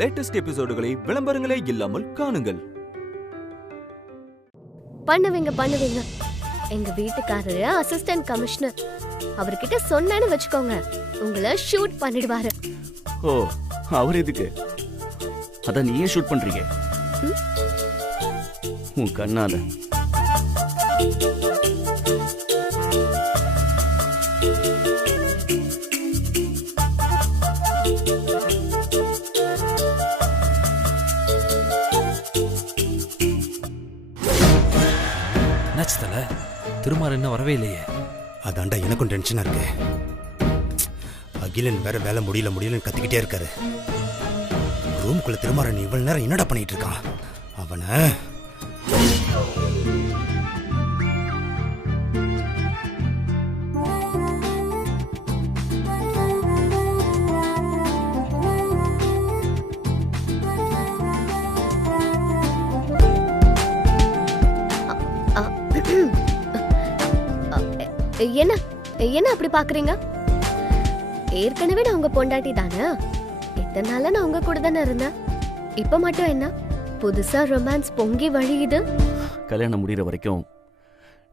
Latest எபிசோடுகளை விளம்பரங்களே இல்லாமல் காணுங்கள். பண்ணுவீங்க. எங்க வீட்டுக்காரரு அசிஸ்டன்ட் கமிஷனர். அவர்கிட்ட சொன்னேன்னு வச்சுக்கோங்க, உங்களை ஷூட் பண்ணிடுவாரு. ஓ, அவர் எதுக்கு? அதான் நீயே ஷூட் பண்றீங்க உன் கண்ணால. என்னாச்சுதல? திருமாறு இன்னும் வரவே இல்லையே. அதாண்டா எனக்கும் டென்ஷனா இருக்கு. அகிலன் வேற வேலை முடியலன்னு கத்திக்கிட்டே இருக்காரு. ரூமுக்குள்ள திருமாறன் இவ்வளவு நேரம் என்னடா பண்ணிட்டு இருக்கான்? அவனை என்ன அப்படி பாக்குறீங்க? ஏற்கனவே நான் உங்க பொண்டாட்டி தானே. இத்தனை நாளா நான் உங்க கூட தானே இருந்தேன். இப்ப மட்டும் என்ன புதுசா ரொமான்ஸ் பொங்கி வழியுது? கல்யாணம் முடிகிற வரைக்கும்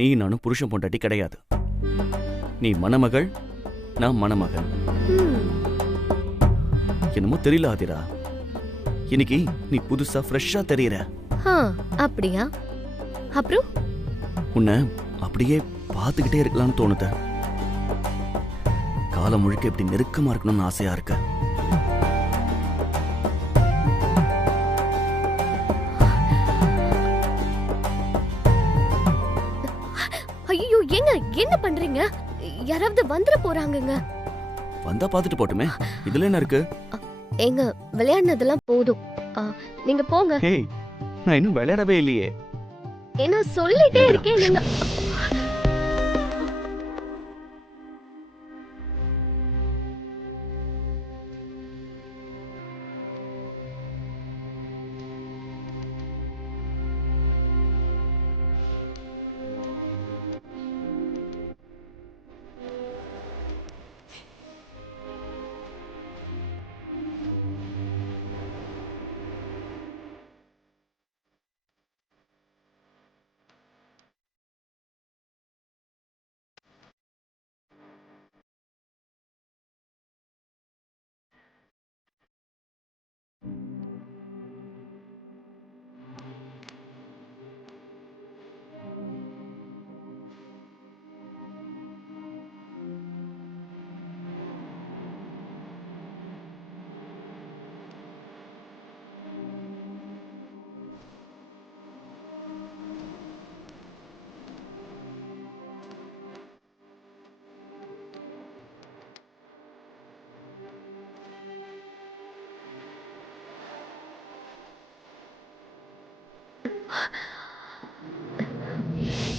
நீ நானும் புருஷன் பொண்டாட்டி கிடையாது. நீ மணமகள், நான் மணமகன். என்னமோ தெரியல ஆதிரா, இன்னைக்கு நீ புதுசா ஃப்ரெஷ்ஷா தெரியற. அப்படியா? அப்புறம் உன்னை அப்படியே பார்த்துக்கிட்டே இருக்கலாம்னு தோணுத. காலம் முழுக்க இப்படி நெருக்கமா இருக்கணும்னு ஆசையா இருக்க. ஐயோ, என்ன பண்றீங்க? யாராவது வந்துட போறாங்கங்க. வந்தா பாத்துட்டு போட்டுமே, இதுல என்ன இருக்கு? எங்க விளையாடுனதெல்லாம் போதும், நீங்க போங்க. ஹேய், நான் இன்னும் விளையாடவே இல்லையே. என்ன சொல்லிட்டே இருக்கேன் நீங்க.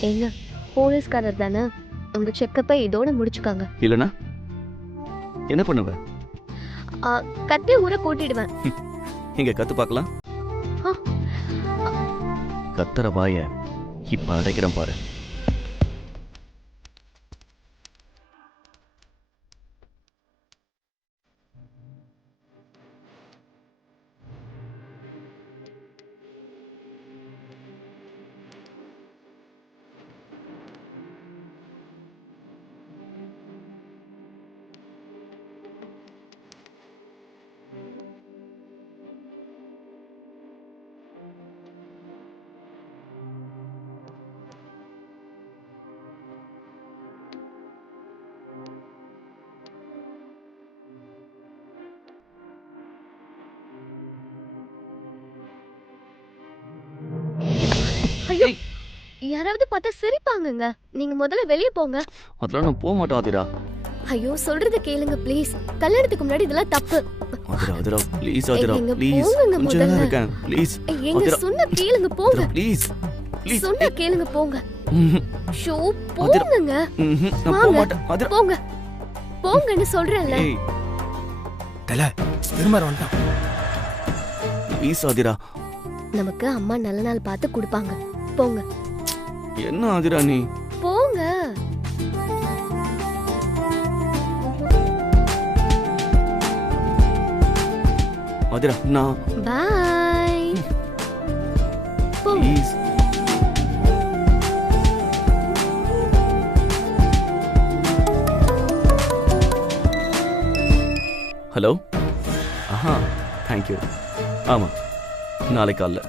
ஏங்க, போலீஸ்காரர் தானே, உங்க செக்கப்பை இதோட முடிச்சுக்காங்க. இல்லனா என்ன பண்ணுவ? கத்தி ஊற கூட்டிடுவேன். இங்க கத்து பார்க்கலாம். கத்தற வாய இப்ப அடைக்கிறேன் பாரு. ஐயோ, யாராவது பார்த்தா சிரிப்பாங்கங்க. நீங்க முதல்ல வெளியே போங்க. அதெல்லாம் நான் போக மாட்டேன் ஆதிரா. ஐயோ, சொல்றத கேளுங்க ப்ளீஸ். கல்யாணத்துக்கு முன்னாடி இதெல்லாம் தப்பு. Aathira, Aathira please Aathira please. கொஞ்சம் நேரம் இருக்கேன் ப்ளீஸ். எங்க சொன்ன கேளுங்க போங்க. ப்ளீஸ் ப்ளீஸ் சொன்ன கேளுங்க போங்க. ஷோ போங்கங்க. நான் போக மாட்டேன் ஆதிரா. போங்க போங்கன்னு சொல்றேன்ல. தல திரும்ப வந்துட்டான். ப்ளீஸ் ஆதிரா. நமக்கு அம்மா நல்ல நாள் பார்த்து கொடுப்பாங்க. போங்க. என்ன ஆதிரா நீ? போங்க. அதிரா நான் பாய். போ. ப்ளீஸ். ஹலோ. ஆஹா, தேங்க்யூ. ஆமாம், நாளை காலைல.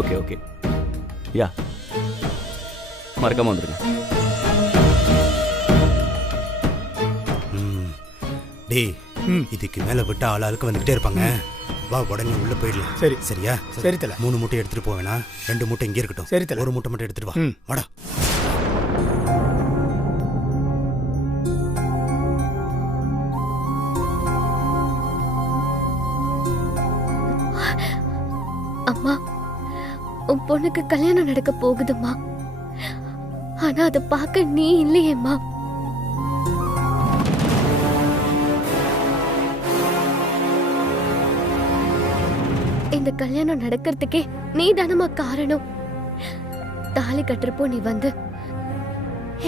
Okay okay. யா, மறக்காம வந்துருங்க. டேய், இதுக்கு மேல விட்டு ஆளாளுக்கு வந்துகிட்டே இருப்பாங்க. வா, உடனே உள்ள போயிடலாம். சரி. சரியா? சரி தல. 3 மூட்டை எடுத்துட்டு போவேனா? 2 மூட்டை இங்கே இருக்கட்டும். சரி தல. 1 மூட்டை மட்டும் எடுத்துட்டு வா. வாடா. அம்மா, உன் பொண்ணுக்கு கல்யாணம் நடக்க போகுதும்மா. ஆனா அதை பார்க்க நீ இல்லையேம்மா. இந்த கல்யாணம் நடக்கிறதுக்கே நீ தானம்மா காரணம். தாலி கட்டுறப்போ நீ வந்து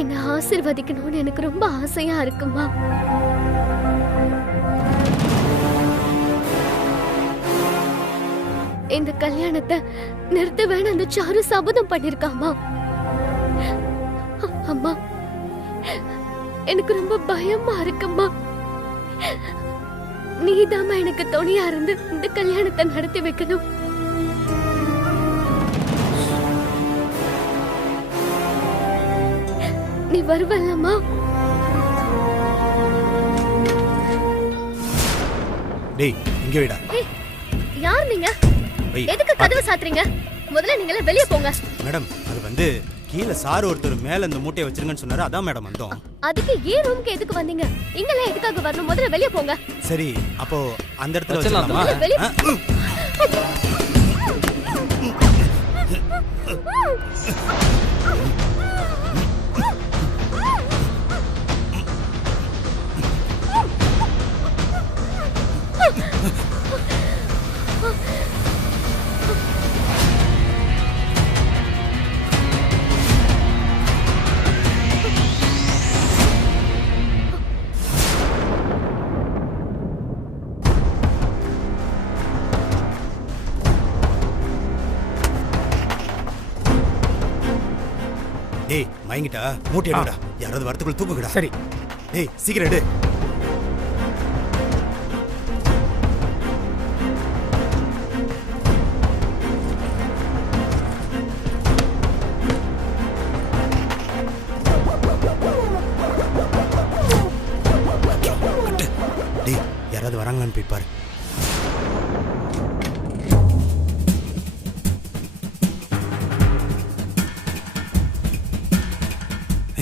என்ன ஆசீர்வதிக்கணும்னு எனக்கு ரொம்ப ஆசையா இருக்குமா. இந்த கல்யாணத்தை நிறுத்த வேணாம் அந்த சாரு சபதம் பண்ணிருக்காமா. அம்மா, எனக்கு ரொம்ப பயமா இருக்குமா. நீதாம்மா எனக்கு துணையா இருந்து இந்த கல்யாணத்தை நடத்தி வைக்கணும். நீ வருவல்லம்மா? டேய், இங்க விடா. யார் நீங்க? எதுக்கு கதவை சாத்துறீங்க? முதல்ல நீங்க எல்லாம் வெளியே போங்க. மேடம், அது வந்து கீழே சார் ஒருத்தர் மேல இந்த மூட்டையை வச்சிருங்கன்னு சொன்னாரு. அதான் மேடம் வந்தோம். அதுக்கு ஏன் ரூமுக்கு எதுக்கு வந்தீங்க? இங்கெல்லாம் எதுக்காக வரணும்? முதல்ல வெளியே போங்க. சரி, அப்போ அந்த இடத்துல வச்சிடலாமா? வச்சிடலாமா? வெளியே டேய், மயங்கிட்டா? மூட்டை எடுடா. யாராவது வரத்துக்குள்ள தூக்குங்கடா. சரி. டேய், சீக்கிரம் எடு. டேய், யாராவது வராங்களான்னு போய் பாரு.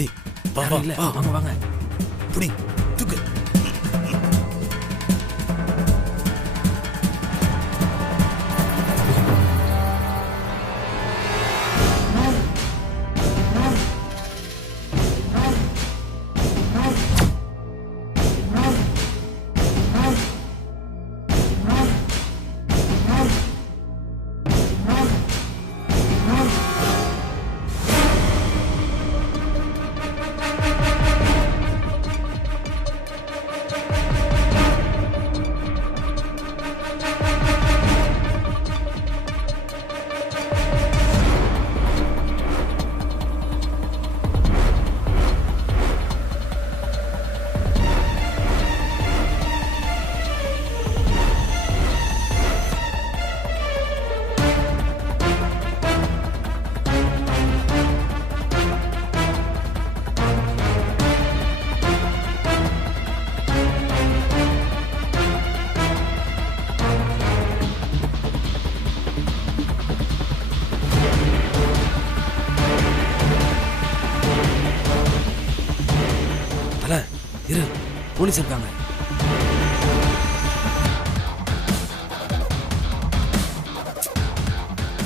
ஏய், வா வா இல்ல, வா. வாங்க வாங்க. புடி, தூக்கு. இரு, போலீஸ் இருக்காங்க.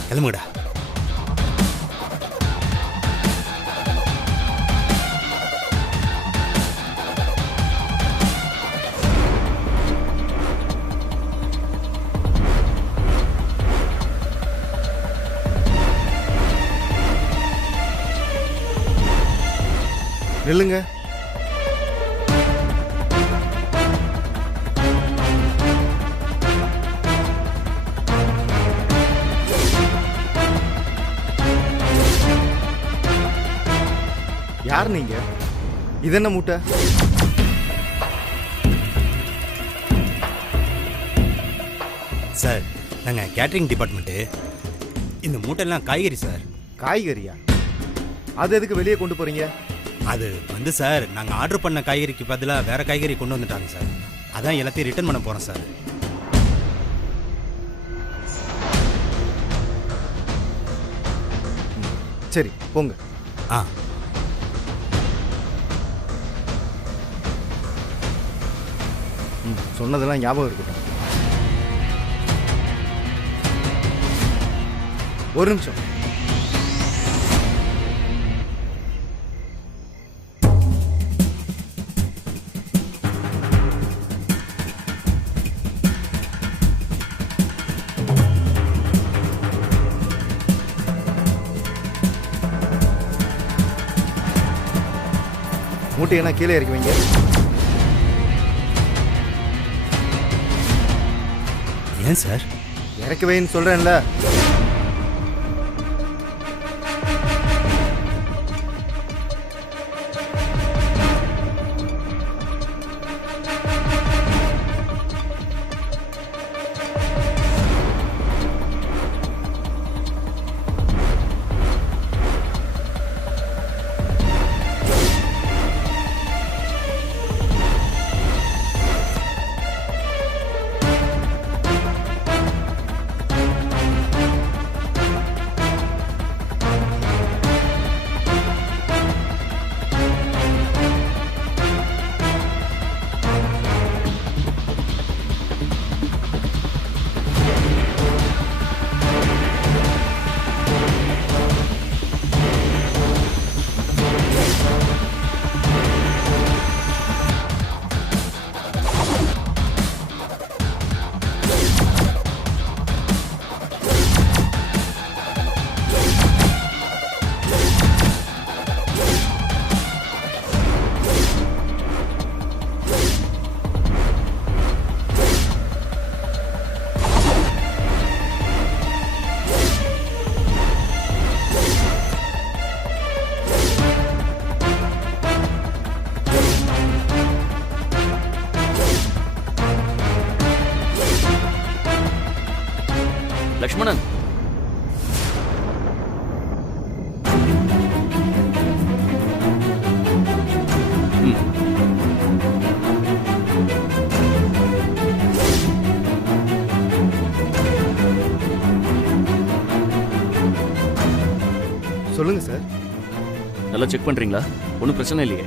கிளம்புடா. நில்லுங்க. யார் நீங்க? இது என்ன மூட்டை? சார் நாங்கள் கேட்டரிங் டிபார்ட்மெண்ட்டு. இந்த மூட்டையெல்லாம் காய்கறி சார். காய்கறியா? அது எதுக்கு வெளியே கொண்டு போறீங்க? அது வந்து சார் நாங்கள் ஆர்டர் பண்ண காய்கறிக்கு பதிலாக வேற காய்கறி கொண்டு வந்துட்டாங்க சார். அதான் எல்லாத்தையும் ரிட்டர்ன் பண்ண போகிறோம் சார். சரி போங்க. ஆ சொன்னதெல்லாம் ஞாபகம் இருக்கட்டும். ஒரு நிமிஷம். மூட்டையெல்லாம் கீழே இறக்கி வைங்க. ஏன் சார்? இறக்கி வைன்னு சொல்றேன்ல. லக்ஷ்மணன், சொல்லுங்க சார். நல்லா செக் பண்றீங்களா? ஒன்றும் பிரச்சனை இல்லையே?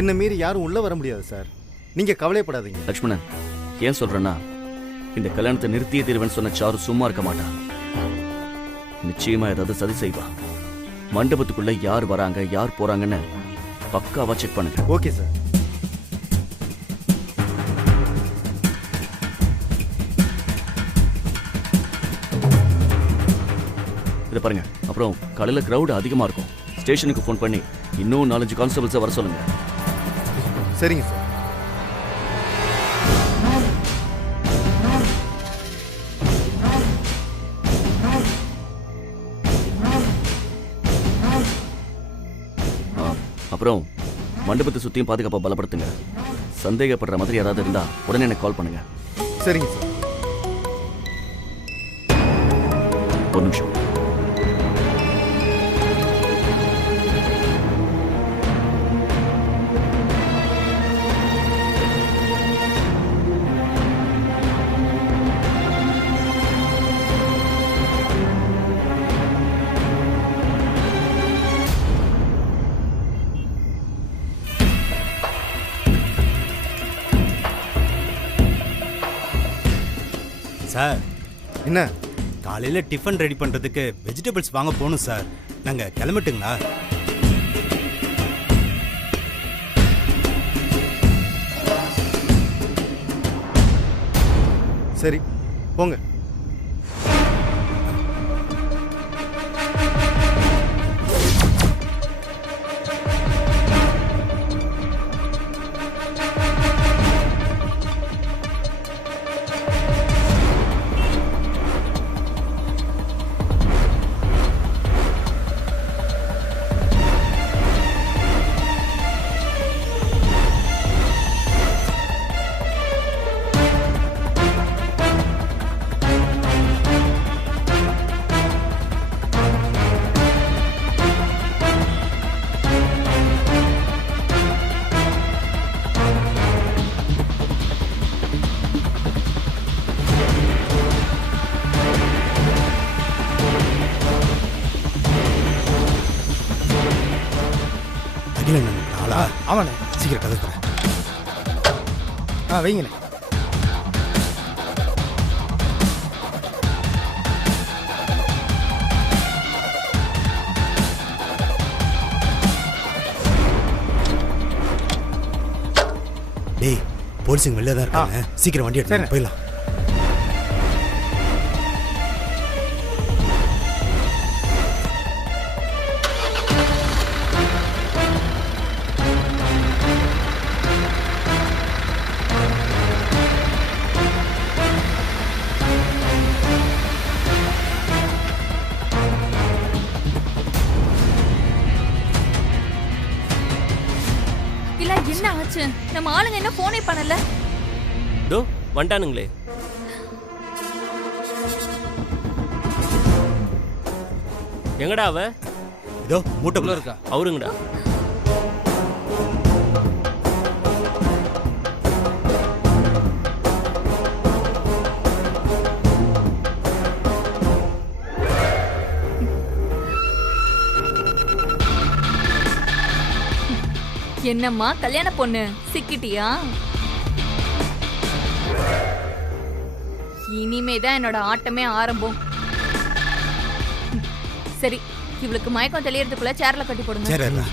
என்ன மீறி யாரும் உள்ள வர முடியாது சார். நீங்க கவலைப்படாதீங்க. லக்ஷ்மணன், ஏன் சொல்றேன்னா, இந்த கல்யாணத்தை நிறுத்திய தீர்வன் சொன்ன சாரு சும்மா இருக்க மாட்டான். நிச்சயமா ஏதாவது சதி செய்வா. மண்டபத்துக்குள்ள யார் வராங்க யார் போறாங்கன்னு பக்காவா செக் பண்ணுங்க. Okay sir. இதை பாருங்க. அப்புறம் காலையில கிரௌட் அதிகமா இருக்கும். ஸ்டேஷனுக்கு ஃபோன் பண்ணி இன்னும் 4-5 கான்ஸ்டபிள்ஸை வர சொல்லுங்க. சரிங்க சார். அப்புறம் மண்டபத்தை சுத்தியும் பாதுகாப்பா பலப்படுத்துங்க. சந்தேகப்படுற மாதிரி யாராவது இருந்தா உடனே எனக்கு கால் பண்ணுங்க. சரிங்க சார். ஒரு நிமிஷம். சார், என்ன? காலையில் டிஃபன் ரெடி பண்ணுறதுக்கு வெஜிடபிள்ஸ் வாங்க போகணும் சார். நாங்கள் கிளம்பட்டுங்களா? சரி போங்க. அகிலன் ஆளா? ஆமாண்ணே. சீக்கிரம் கதை தரேன். வைங்கண்ணே. டேய், போலீஸுங்க வெளில தான் இருக்காங்க. சீக்கிரம் வண்டி எடுத்து போயிடலாம். என்ன ஆச்சு? நம்ம ஆளுங்க என்ன போனே பண்ணல? டோ வந்துட்டானுங்களே. எங்கடா அவ? இதோ மூட்டைக்குள்ள இருக்கா. அவருங்கடா. என்னம்மா கல்யாண பொண்ணு சிக்கிட்டியா? இனிமேதான் என்னோட ஆட்டமே ஆரம்பம். சரி, இவளுக்கு மயக்கம் தெளியறதுக்குள்ள சேர்ல கட்டி போடுங்க. சரிடா.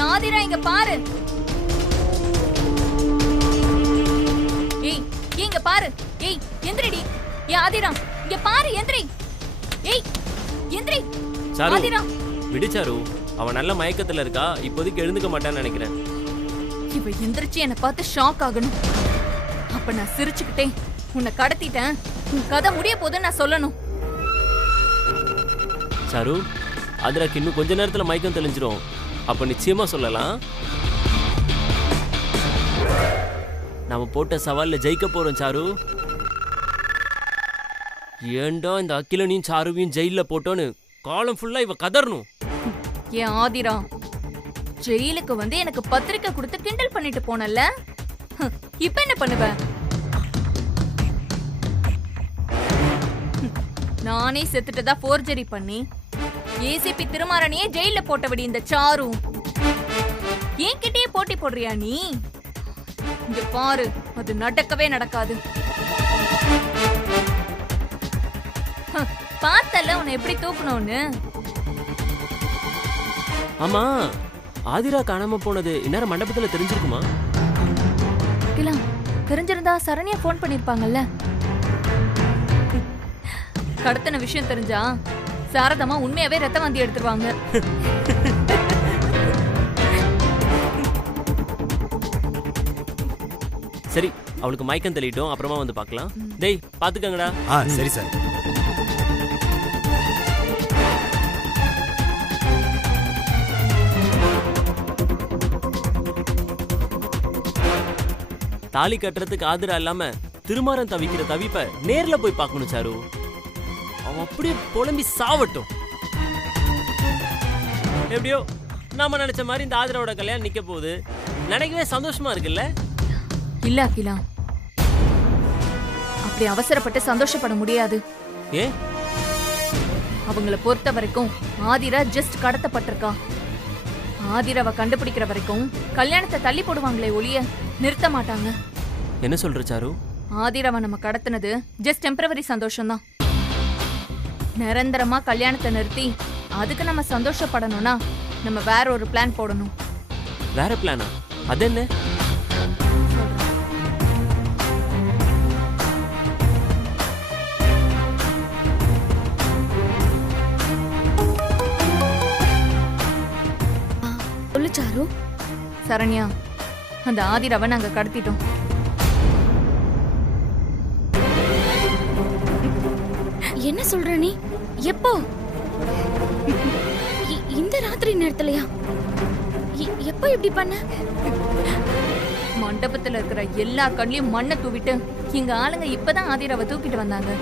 யாதிரா, இங்க பாரு. ஏய், இங்க பாரு. ஏய், எந்திரிடி. யாதிரா, இங்க பாரு, எந்திரி. ஏய், எந்திரி. சாரு, யாதிரா, விடு சாரு. அவன் நல்ல மயக்கத்துல இருக்கா. இப்போதைக்கு எழுந்துக்க மாட்டான்னு நினைக்கிறேன். இவ எந்திரிச்சு என்ன பார்த்து ஷாக் ஆகணும். அப்ப நான் சிரிச்சுக்கிட்டே உன்னை கடத்திட்டேன், உன் கதை முடிய போதுன்னு நான் சொல்லணும். சாரு, ஆதிராக்கு இன்னும் கொஞ்ச நேரத்துல மயக்கம் தெளிஞ்சிரும். அப்ப நிச்சயமா சொல்லலாம். நாம போட்ட சவால்ல ஜெயிக்க போறோம் சாரு. ஏண்டா இந்த அகிலனையும் சாருவையும் ஜெயில போட்டோன்னு காலம் ஃபுல்லா இவ கதறணும். ஏன் ஆதிரா, ஜெயிலுக்கு வந்து எனக்கு பத்திரிக்கை கொடுத்து கிண்டல் பண்ணிட்டு போனல, இப்ப என்ன பண்ணுவ? நானே செத்துட்டதா போர்ஜரி பண்ணி ஏசிபி திருமாறனையே ஜெயில போட்டபடி இந்த சாரு என்கிட்டயே போட்டி போடுறியா நீ? இங்க பாரு, அது நடக்கவே நடக்காது. பார்த்தல உன்னை எப்படி தூக்கணும்னு. ஆமா, ஆதிரா காணாம போனது இந்நேரம் மண்டபத்துல தெரிஞ்சிருக்குமா? தெரிஞ்சிருந்தா சரண்யா போன் பண்ணிருப்பாங்கல்ல. கடத்தின விஷயம் தெரிஞ்சா சாரதமா உண்மையாவே ரத்த வாந்தி எடுத்துருவாங்க. சரி, அவளுக்கு மயக்கம் தெளிட்டோம், அப்புறமா வந்து பார்க்கலாம். டேய், பாத்துக்கங்கடா. சரி சார். தாலி கட்டுறதுக்கு ஆதிரா இல்லாம திருமாறன் தவிக்கிற தவிப்ப நேர்ல போய் பார்க்கணும் சாரு. அவன் அப்படியே புலம்பி சாவட்டும். எப்படியோ நாம நினைச்ச மாதிரி இந்த ஆதிராவோட கல்யாணம் நிக்க போகுது. நினைக்கவே சந்தோஷமா இருக்குல்ல? இல்ல அகிலா, அப்படி அவசரப்பட்டு சந்தோஷப்பட முடியாது. ஏன்? அவங்கள பொறுத்த வரைக்கும் ஆதிரா ஜஸ்ட் கடத்தப்பட்டிருக்கா. ஆதிராவை கண்டுபிடிக்கிற வரைக்கும் கல்யாணத்தை தள்ளி போடுவாங்களே ஒழிய நிறுத்த மாட்டாங்க. என்ன சொல்ற சாரு? ஆதிராவை நம்ம கடத்தினது ஜஸ்ட் டெம்பரவரி சந்தோஷம்தான். நிரந்தரமா கல்யாணத்தை நிறுத்தி அதுக்கு நம்ம சந்தோஷப்படணும்னா நம்ம வேற ஒரு பிளான் போடணும். வேற பிளானா? அது என்ன? சொல்லு சாரு. சரண்யா, அந்த ஆதிராவை நாங்க கடத்திட்டோம். என்ன சொல்ற நீ? எப்போ? இந்த ராத்திரி நேரத்துலயா? எப்ப இப்படி பண்ண? மண்டபத்துல இருக்கிற எல்லா கண்ணிலையும் மண்ணை தூவிட்டு எங்க ஆளுங்க இப்பதான் ஆதிராவை தூக்கிட்டு வந்தாங்க.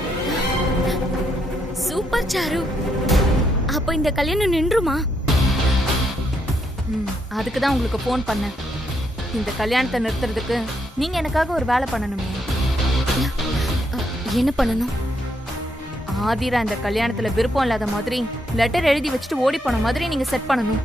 Super sir. அப்ப இந்த கல்யாணம் நின்றுமா? அதுக்கு தான் உங்களுக்கு ஃபோன் பண்ணேன். இந்த கல்யாணத்தை நிறுத்துறதுக்கு நீங்க எனக்காக ஒரு வேலை பண்ணணுமே. என்ன பண்ணணும்? ஆதிரா இந்த கல்யாணத்துல விருப்பம் இல்லாத மாதிரி லெட்டர் எழுதி வச்சுட்டு ஓடி போன மாதிரி நீங்க செட் பண்ணணும்.